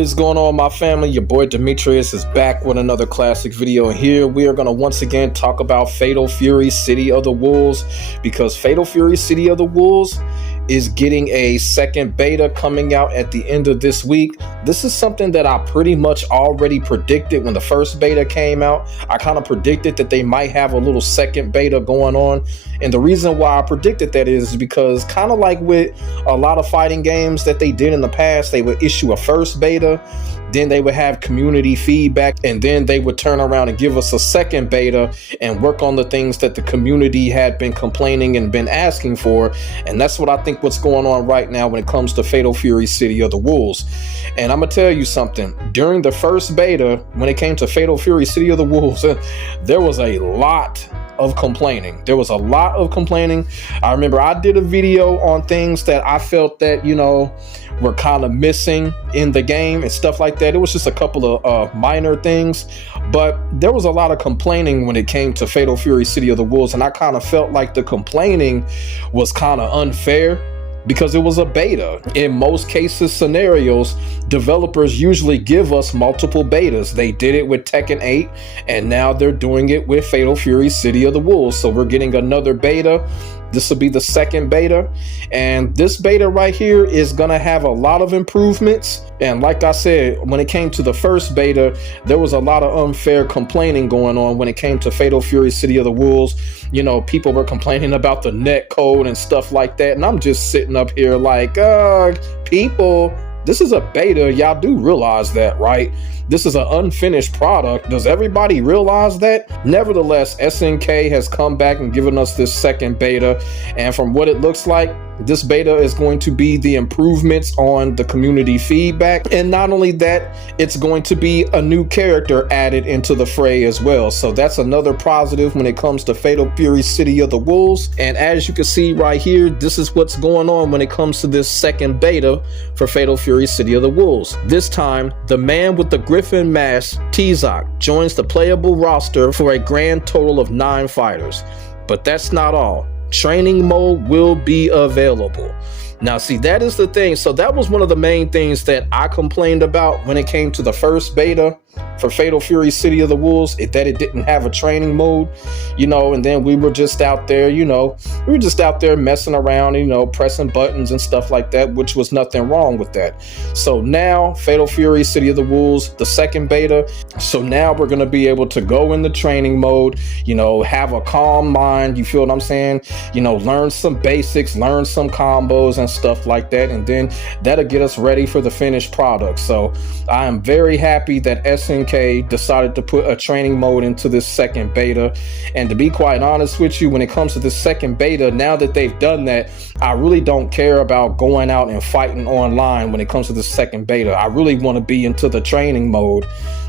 is going on, my family? Your boy Demetrius is back with another classic video, and here we are going to once again talk about Fatal Fury City of the Wolves, because Fatal Fury City of the Wolves is getting a second beta coming out at the end of this week. This is something that I pretty much already predicted when the first beta came out. I kind of predicted that they might have a little second beta going on, and the reason why I predicted that is because, kind of like with a lot of fighting games that they did in the past, they would issue a first beta, then they would have community feedback, and then they would turn around and give us a second beta and work on the things that the community had been complaining and been asking for. And that's what I think what's going on right now when it comes to Fatal Fury City of the Wolves. And I'm gonna tell you something, during the first beta, when it came to Fatal Fury City of the Wolves, there was a lot of complaining. There was a lot of complaining. I remember I did a video on things that I felt that, you know, were kind of missing in the game and stuff like that. It was just a couple of minor things, but there was a lot of complaining when it came to Fatal Fury City of the Wolves, and I kind of felt like the complaining was kind of unfair because it was a beta. In most cases, scenarios, developers usually give us multiple betas. They did it with Tekken 8, and now they're doing it with Fatal Fury City of the Wolves. So we're getting another beta. This will be the second beta, and this beta right here is gonna have a lot of improvements. And like I said, when it came to the first beta, there was a lot of unfair complaining going on when it came to Fatal Fury City of the Wolves. You know, people were complaining about the net code and stuff like that, and I'm just sitting up here like, people, this is a beta. Y'all do realize that, right? This is an unfinished product. Does everybody realize that? Nevertheless, SNK has come back and given us this second beta, and from what it looks like, this beta is going to be the improvements on the community feedback. And not only that, it's going to be a new character added into the fray as well. So that's another positive when it comes to Fatal Fury City of the Wolves. And as you can see right here, this is what's going on when it comes to this second beta for Fatal Fury City of the Wolves. This time, the man with the Griffin mask, Tizak, joins the playable roster for a grand total of 9 fighters. But that's not all. Training mode will be available. Now, see, that is the thing. So that was one of the main things that I complained about when it came to the first beta for Fatal Fury City of the Wolves, that it didn't have a training mode, you know, and then we were just out there, you know, we were just out there messing around, you know, pressing buttons and stuff like that, which was nothing wrong with that. So now Fatal Fury City of the Wolves, the second beta. So now we're going to be able to go in the training mode, you know, have a calm mind. You feel what I'm saying? You know, learn some basics, learn some combos and stuff like that. And then that'll get us ready for the finished product. So I am very happy that SNK decided to put a training mode into this second beta. And to be quite honest with you, when it comes to this second beta, now that they've done that, I really don't care about going out and fighting online when it comes to the second beta. I really want to be into the training mode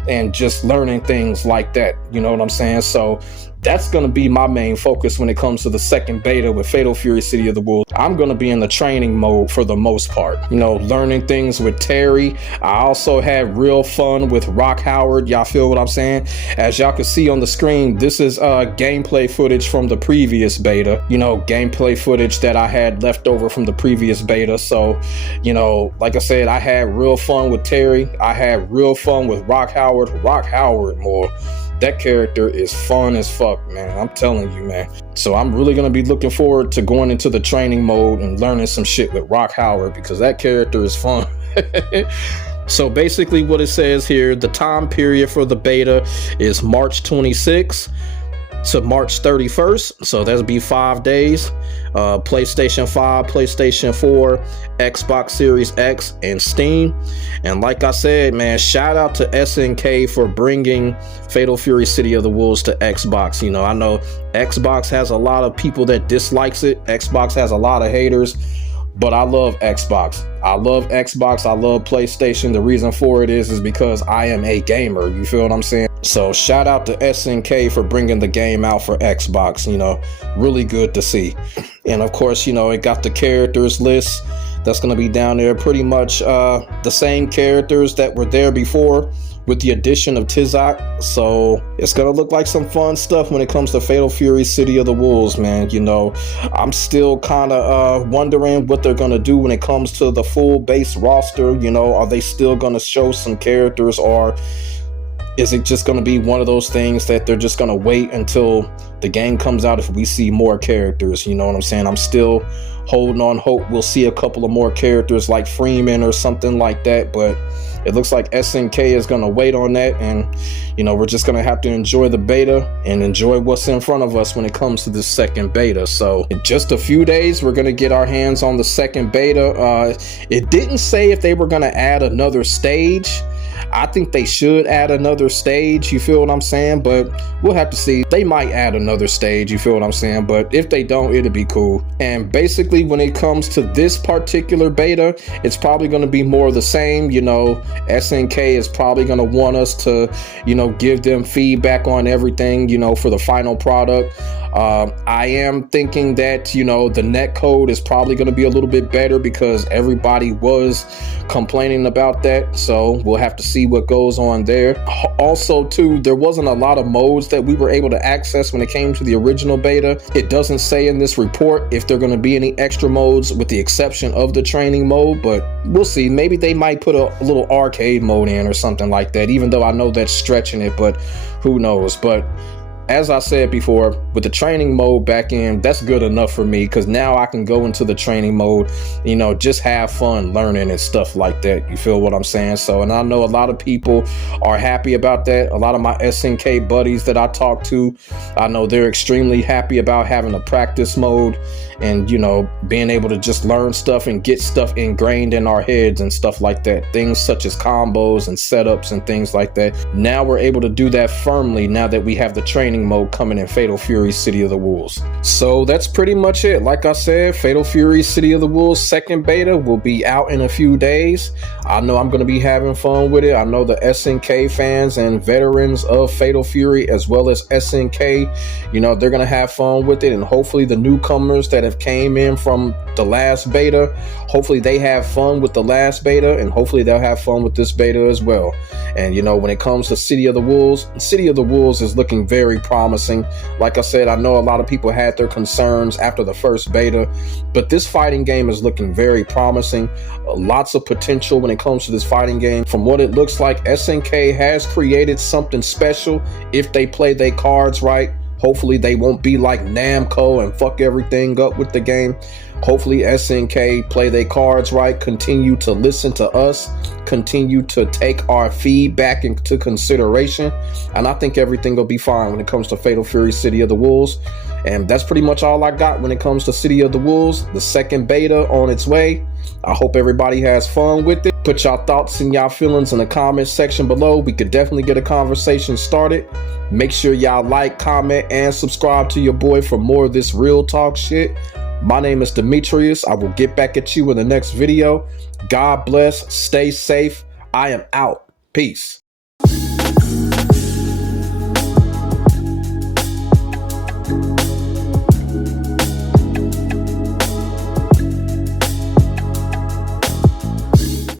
and just learning things like that. You know what I'm saying? So that's going to be my main focus when it comes to the second beta with Fatal Fury City of the Wolves. I'm going to be in the training mode for the most part, you know, learning things with Terry. I also had real fun with Rock Howard. Y'all feel what I'm saying? As y'all can see on the screen, this is gameplay footage from the previous beta, you know, gameplay footage that I had left over from the previous beta. So, you know, like I said, I had real fun with Terry. I had real fun with Rock Howard. Rock Howard more. That character is fun as fuck, man. I'm telling you, man. So I'm really going to be looking forward to going into the training mode and learning some shit with Rock Howard, because that character is fun. So basically what it says here, the time period for the beta is March 26th to March 31st. So that'll be 5 days. PlayStation 5, PlayStation 4, Xbox Series X, and Steam. And like I said, man, shout out to SNK for bringing Fatal Fury City of the Wolves to Xbox. You know, I know Xbox has a lot of people that dislikes it. Xbox has a lot of haters, but I love Xbox. I love Xbox. I love PlayStation. The reason for it is because I am a gamer. You feel what I'm saying? So shout out to SNK for bringing the game out for Xbox. You know, really good to see. And of course, you know, it got the characters list that's going to be down there. Pretty much the same characters that were there before with the addition of Tizak. So it's gonna look like some fun stuff when it comes to Fatal Fury City of the Wolves, man. You know, I'm still kind of wondering what they're gonna do when it comes to the full base roster. You know, are they still gonna show some characters, or is it just going to be one of those things that they're just going to wait until the game comes out if we see more characters? You know what I'm saying? I'm still holding on hope we'll see a couple of more characters like Freeman or something like that, but it looks like SNK is going to wait on that, and you know, we're just going to have to enjoy the beta and enjoy what's in front of us when it comes to the second beta. So in just a few days we're going to get our hands on the second beta. It didn't say if they were going to add another stage. I think they should add another stage, you feel what I'm saying? But we'll have to see. They might add another stage, you feel what I'm saying? But if they don't, it'll be cool. And basically, when it comes to this particular beta, it's probably going to be more of the same. You know, SNK is probably going to want us to, you know, give them feedback on everything, you know, for the final product. I am thinking that, you know, the net code is probably going to be a little bit better because everybody was complaining about that. So we'll have to see what goes on there. Also, too, there wasn't a lot of modes that we were able to access when it came to the original beta. It doesn't say in this report if there are going to be any extra modes with the exception of the training mode, but we'll see. Maybe they might put a little arcade mode in or something like that, even though I know that's stretching it, but who knows. But as I said before, with the training mode back in, that's good enough for me, because now I can go into the training mode, you know, just have fun learning and stuff like that. You feel what I'm saying? So, and I know a lot of people are happy about that. A lot of my SNK buddies that I talk to, I know they're extremely happy about having a practice mode and, you know, being able to just learn stuff and get stuff ingrained in our heads and stuff like that. Things such as combos and setups and things like that. Now we're able to do that firmly now that we have the training mode coming in Fatal Fury City of the Wolves. So that's pretty much it. Like I said, Fatal Fury City of the Wolves second beta will be out in a few days. I know I'm going to be having fun with it. I know the SNK fans and veterans of Fatal Fury, as well as SNK, you know, they're going to have fun with it. And hopefully the newcomers that have came in from the last beta, hopefully they have fun with the last beta, and hopefully they'll have fun with this beta as well. And you know, when it comes to City of the Wolves is looking very promising. Like I said, I know a lot of people had their concerns after the first beta, but this fighting game is looking very promising. Lots of potential when it comes to this fighting game. From what it looks like, SNK has created something special if they play their cards right. Hopefully they won't be like Namco and fuck everything up with the game. Hopefully SNK play their cards right, continue to listen to us, continue to take our feedback into consideration, and I think everything will be fine when it comes to Fatal Fury City of the Wolves. And that's pretty much all I got when it comes to City of the Wolves. The second beta on its way. I hope everybody has fun with it. Put y'all thoughts and y'all feelings in the comment section below. We could definitely get a conversation started. Make sure y'all like, comment, and subscribe to your boy for more of this real talk shit. My name is Demetrius. I will get back at you in the next video. God bless. Stay safe. I am out. Peace.